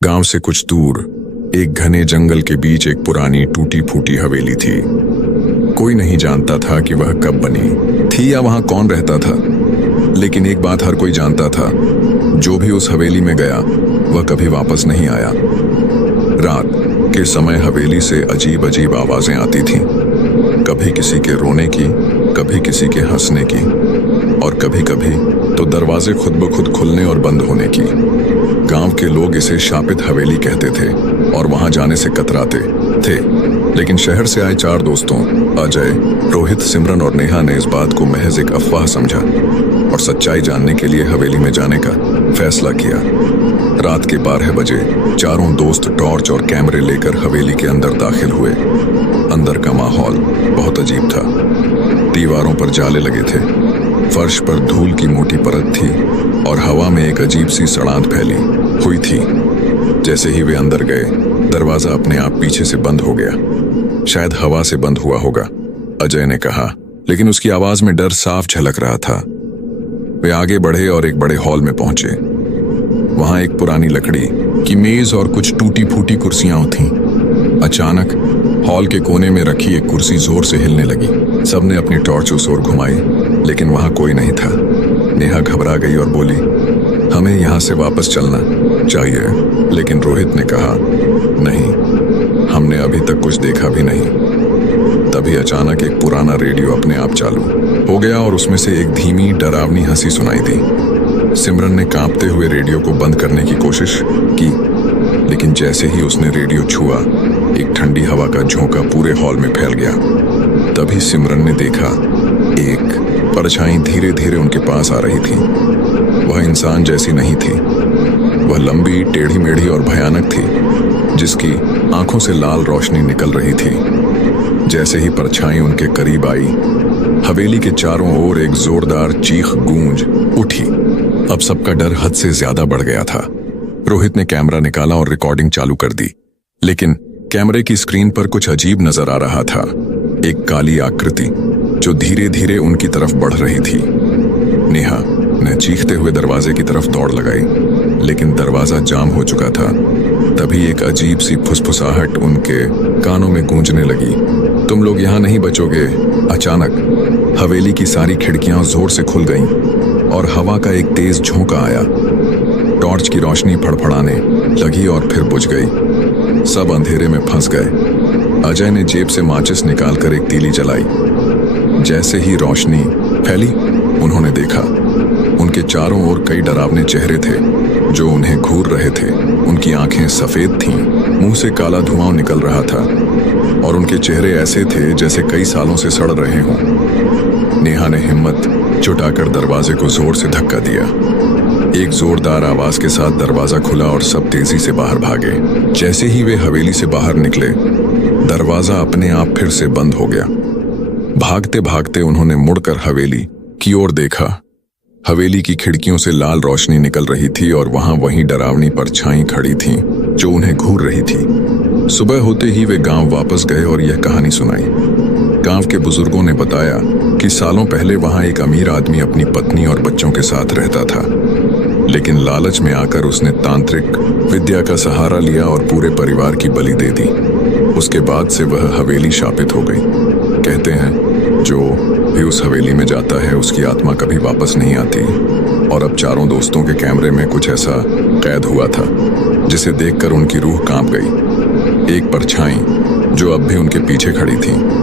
गांव से कुछ दूर एक घने जंगल के बीच एक पुरानी टूटी फूटी हवेली थी। कोई नहीं जानता था कि वह कब बनी थी या वहां कौन रहता था, लेकिन एक बात हर कोई जानता था, जो भी उस हवेली में गया वह कभी वापस नहीं आया। रात के समय हवेली से अजीब अजीब आवाजें आती थीं, कभी किसी के रोने की, कभी किसी के हंसने की, और कभी कभी तो दरवाजे खुद ब खुद खुलने और बंद होने की। गांव के लोग इसे शापित हवेली कहते थे और वहां जाने से कतराते थे, लेकिन शहर से आए 4 दोस्तों अजय, रोहित, सिमरन और नेहा ने इस बात को महज एक अफवाह समझा और सच्चाई जानने के लिए हवेली में जाने का फैसला किया। रात के 12 बजे चारों दोस्त टॉर्च और कैमरे लेकर हवेली के अंदर दाखिल हुए। अंदर का माहौल बहुत अजीब था। दीवारों पर जाले लगे थे, फर्श पर धूल की मोटी परत थी और हवा में एक अजीब सी सड़ांध फैली हुई थी। जैसे ही वे अंदर गए, दरवाजा अपने आप पीछे से बंद हो गया। शायद हवा से बंद हुआ होगा, अजय ने कहा, लेकिन उसकी आवाज में डर साफ झलक रहा था। वे आगे बढ़े और एक बड़े हॉल में पहुंचे। वहां एक पुरानी लकड़ी की मेज और कुछ टूटी फूटी कुर्सियां थीं। अचानक हॉल के कोने में रखी एक कुर्सी जोर से हिलने लगी। सबने अपनी टॉर्च उस ओर घुमाई, लेकिन वहां कोई नहीं था। नेहा घबरा गई और बोली, हमें यहां से वापस चलना चाहिए, लेकिन रोहित ने कहा, नहीं, हमने अभी तक कुछ देखा भी नहीं। तभी अचानक एक पुराना रेडियो अपने आप चालू हो गया और उसमें से एक धीमी डरावनी हंसी सुनाई दी। सिमरन ने कांपते हुए रेडियो को बंद करने की कोशिश की, लेकिन जैसे ही उसने रेडियो छुआ, एक ठंडी हवा का झोंका पूरे हॉल में फैल गया। तभी सिमरन ने देखा, एक परछाई धीरे धीरे उनके पास आ रही थी। वह इंसान जैसी नहीं थी, वह लंबी, टेढ़ी मेढ़ी और भयानक थी, जिसकी आंखों से लाल रोशनी निकल रही थी। जैसे ही परछाई उनके करीब आई, हवेली के चारों ओर एक जोरदार चीख गूंज उठी। अब सबका डर हद से ज्यादा बढ़ गया था। रोहित ने कैमरा निकाला और रिकॉर्डिंग चालू कर दी, लेकिन कैमरे की स्क्रीन पर कुछ अजीब नजर आ रहा था। एक काली आकृति जो धीरे धीरे उनकी तरफ बढ़ रही थी। नेहा ने चीखते हुए दरवाजे की तरफ दौड़ लगाई, लेकिन दरवाजा जाम हो चुका था। तभी एक अजीब सी फुसफुसाहट उनके कानों में गूंजने लगी, तुम लोग यहाँ नहीं बचोगे। अचानक हवेली की सारी खिड़कियां जोर से खुल गईं और हवा का एक तेज झोंका आया। टॉर्च की रोशनी फड़फड़ाने लगी और फिर बुझ गई। सब अंधेरे में फंस गए। अजय ने जेब से माचिस निकालकर एक तीली जलाई। जैसे ही रोशनी फैली, उन्होंने देखा, उनके चारों ओर कई डरावने चेहरे थे जो उन्हें घूर रहे थे। उनकी आंखें सफेद थीं, मुंह से काला धुआं निकल रहा था और उनके चेहरे ऐसे थे जैसे कई सालों से सड़ रहे हों। नेहा ने हिम्मत जुटाकर दरवाजे को जोर से धक्का दिया। एक जोरदार आवाज के साथ दरवाजा खुला और सब तेजी से बाहर भागे। जैसे ही वे हवेली से बाहर निकले, दरवाजा अपने आप फिर से बंद हो गया। भागते भागते उन्होंने मुड़कर हवेली की ओर देखा। हवेली की खिड़कियों से लाल रोशनी निकल रही थी और वहां वहीं डरावनी परछाई खड़ी थीं जो उन्हें घूर रही थी। सुबह होते ही वे गांव वापस गए और यह कहानी सुनाई। गांव के बुजुर्गों ने बताया कि सालों पहले वहां एक अमीर आदमी अपनी पत्नी और बच्चों के साथ रहता था, लेकिन लालच में आकर उसने तांत्रिक विद्या का सहारा लिया और पूरे परिवार की बलि दे दी। उसके बाद से वह हवेली शापित हो गई। कहते हैं, जो भी उस हवेली में जाता है उसकी आत्मा कभी वापस नहीं आती। और अब चारों दोस्तों के कैमरे में कुछ ऐसा कैद हुआ था जिसे देखकर उनकी रूह कांप गई। एक परछाई जो अब भी उनके पीछे खड़ी थी,